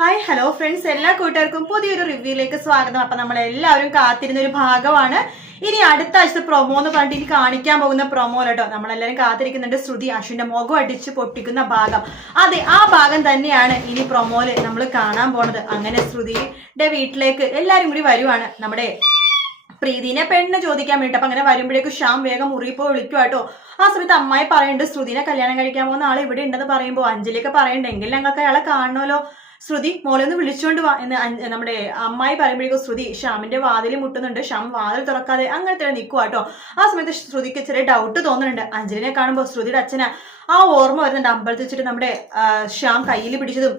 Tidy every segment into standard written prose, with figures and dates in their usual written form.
Hi hello friends, എല്ലാ കൂട്ടുകാർക്കും പുതിയൊരു റിവ്യൂയിലേക്ക് സ്വാഗതം. അപ്പൊ നമ്മൾ എല്ലാവരും കാത്തിരുന്ന ഒരു ഭാഗമാണ് ഇനി അടുത്ത ആഴ്ച പ്രൊമോ എന്ന് പറഞ്ഞിട്ട് ഇനി കാണിക്കാൻ പോകുന്ന പ്രൊമോ കേട്ടോ. നമ്മളെല്ലാവരും കാത്തിരിക്കുന്നുണ്ട് ശ്രുതി അശ്വിന്റെ മുഖം അടിച്ച് പൊട്ടിക്കുന്ന ഭാഗം. അതെ, ആ ഭാഗം തന്നെയാണ് ഇനി പ്രൊമോയില് നമ്മൾ കാണാൻ പോണത്. അങ്ങനെ ശ്രുതിയുടെ വീട്ടിലേക്ക് എല്ലാരും കൂടി വരുവാണ് നമ്മുടെ പ്രീതിനെ പെണ്ണ് ചോദിക്കാൻ വേണ്ടിട്ട്. അപ്പൊ അങ്ങനെ വരുമ്പോഴേക്കും ശ്യാം വേഗം മുറിയിപ്പോ വിളിക്കുവാട്ടോ. ആ സമയത്ത് അമ്മായി പറയുന്നുണ്ട് ശ്രുതിനെ കല്യാണം കഴിക്കാൻ പോകുന്ന ആൾ ഇവിടെ ഉണ്ടെന്ന് പറയുമ്പോൾ അഞ്ജലിയൊക്കെ പറയുന്നുണ്ടെങ്കിൽ ഞങ്ങൾക്ക് അയാളെ കാണണമല്ലോ, ശ്രുതി മോളെ ഒന്ന് വിളിച്ചോണ്ട് വാ എന്ന് നമ്മുടെ അമ്മായി പറയുമ്പോഴേക്കും ശ്രുതി ശ്യാമിന്റെ വാതിൽ മുട്ടുന്നുണ്ട്. ശ്യാം വാതിൽ തുറക്കാതെ അങ്ങനത്തെ നിൽക്കുവാട്ടോ. ആ സമയത്ത് ശ്രുതിക്ക് ചെറിയ ഡൗട്ട് തോന്നുന്നുണ്ട്. അഞ്ജലിനെ കാണുമ്പോൾ ശ്രുതിയുടെ അച്ഛന ആ ഓർമ്മ വരുന്നുണ്ട്. അമ്പലത്തിൽ വെച്ചിട്ട് നമ്മുടെ ശ്യാം കയ്യിൽ പിടിച്ചതും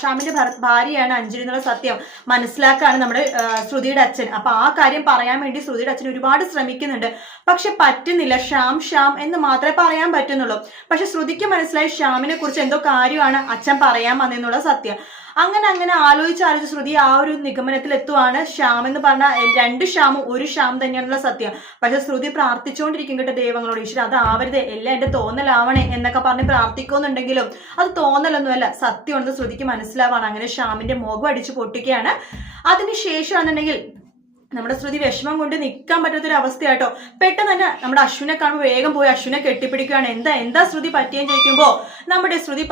ശ്യാമിന്റെ ഭാര്യയാണ് അഞ്ജലി എന്നുള്ള സത്യം മനസ്സിലാക്കാണ് നമ്മുടെ ശ്രുതിയുടെ അച്ഛൻ. അപ്പൊ ആ കാര്യം പറയാൻ വേണ്ടി ശ്രുതിയുടെ അച്ഛൻ ഒരുപാട് ശ്രമിക്കുന്നുണ്ട്. പക്ഷെ പറ്റുന്നില്ല. ശ്യാം എന്ന് മാത്രമേ പറയാൻ പറ്റുന്നുള്ളൂ. പക്ഷെ ശ്രുതിക്ക് മനസ്സിലായി ശ്യാമിനെ കുറിച്ച് എന്തോ കാര്യമാണ് അച്ഛൻ പറയാൻ വന്നെന്നുള്ള സത്യം. അങ്ങനെ ആലോചിച്ച് ശ്രുതി ആ ഒരു നിഗമനത്തിൽ എത്തുവാണ്. ശ്യാം എന്ന് പറഞ്ഞ രണ്ട് ശ്യാമും ഒരു ശ്യാം തന്നെയാണുള്ള സത്യം. പക്ഷെ ശ്രുതി പ്രാർത്ഥിച്ചുകൊണ്ടിരിക്കും കേട്ടോ ദൈവങ്ങളോട്, ഈശ്വര അത് ആവരുത്, എല്ലാം എന്റെ തോന്നലാവണേ എന്നൊക്കെ പറഞ്ഞ് പ്രാർത്ഥിക്കുന്നുണ്ടെങ്കിലും അത് തോന്നലൊന്നുമല്ല, സത്യമാണെന്ന് ശ്രുതിക്ക് മനസ്സിലാവാണ്. അങ്ങനെ ശ്യാമിന്റെ മുഖം അടിച്ച് പൊട്ടിക്കുകയാണ്. അതിനുശേഷമാണെന്നുണ്ടെങ്കിൽ നമ്മുടെ ശ്രുതി വിഷമം കൊണ്ട് നിൽക്കാൻ പറ്റാത്തൊരു അവസ്ഥയാട്ടോ. പെട്ടെന്ന് തന്നെ നമ്മുടെ അശ്വിനെ കാണുമ്പോൾ വേഗം പോയി അശ്വിനെ കെട്ടിപ്പിടിക്കുകയാണ്. എന്താ ശ്രുതി പറ്റിയെന്ന് ചോദിക്കുമ്പോൾ നമ്മുടെ ശ്രുതി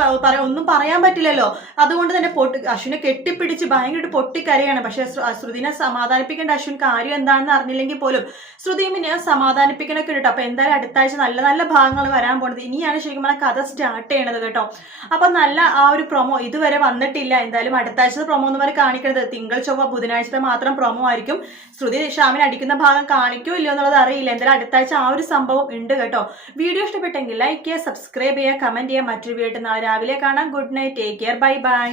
ഒന്നും പറയാൻ പറ്റില്ലല്ലോ. അതുകൊണ്ട് തന്നെ അശ്വിനെ കെട്ടിപ്പിടിച്ച് ഭയങ്കരമായിട്ട് പൊട്ടിക്കരയാണ്. പക്ഷെ ശ്രുതിനെ സമാധാനിപ്പിക്കേണ്ട അശ്വിൻ കാര്യം എന്താണെന്ന് അറിഞ്ഞില്ലെങ്കിൽ പോലും ശ്രുതിയെ സമാധാനിപ്പിക്കണൊക്കെ കേട്ടോ. അപ്പൊ എന്തായാലും അടുത്ത ആഴ്ച നല്ല നല്ല ഭാഗങ്ങൾ വരാൻ പോണത്. ഇനിയാണ് ശരിക്കും പറഞ്ഞാൽ കഥ സ്റ്റാർട്ട് ചെയ്യണത് കേട്ടോ. അപ്പൊ നല്ല ആ ഒരു പ്രൊമോ ഇതുവരെ വന്നിട്ടില്ല. എന്തായാലും അടുത്ത ആഴ്ചത്തെ പ്രൊമോ എന്ന് പറഞ്ഞ് കാണിക്കരുത്. തിങ്കൾ ചൊവ്വ ബുധനാഴ്ചത്തെ മാത്രം പ്രൊമോ ആയിരിക്കും. ശ്രുതി ശ്യാമിനെ അടിക്കുന്ന ഭാഗം കാണിക്കോ ഇല്ലയോ എന്നുള്ളത് അറിയില്ല. എന്തായാലും അടുത്ത ആഴ്ച ആ ഒരു സംഭവം ഉണ്ട് കേട്ടോ. വീഡിയോ ഇഷ്ടപ്പെട്ടെങ്കിൽ ലൈക്ക് ചെയ്യുക, സബ്സ്ക്രൈബ് ചെയ്യുക, കമന്റ് ചെയ്യുക. മറ്റൊരു വീഡിയോ നാളെ രാവിലെ കാണാം. Good night, take care, bye bye.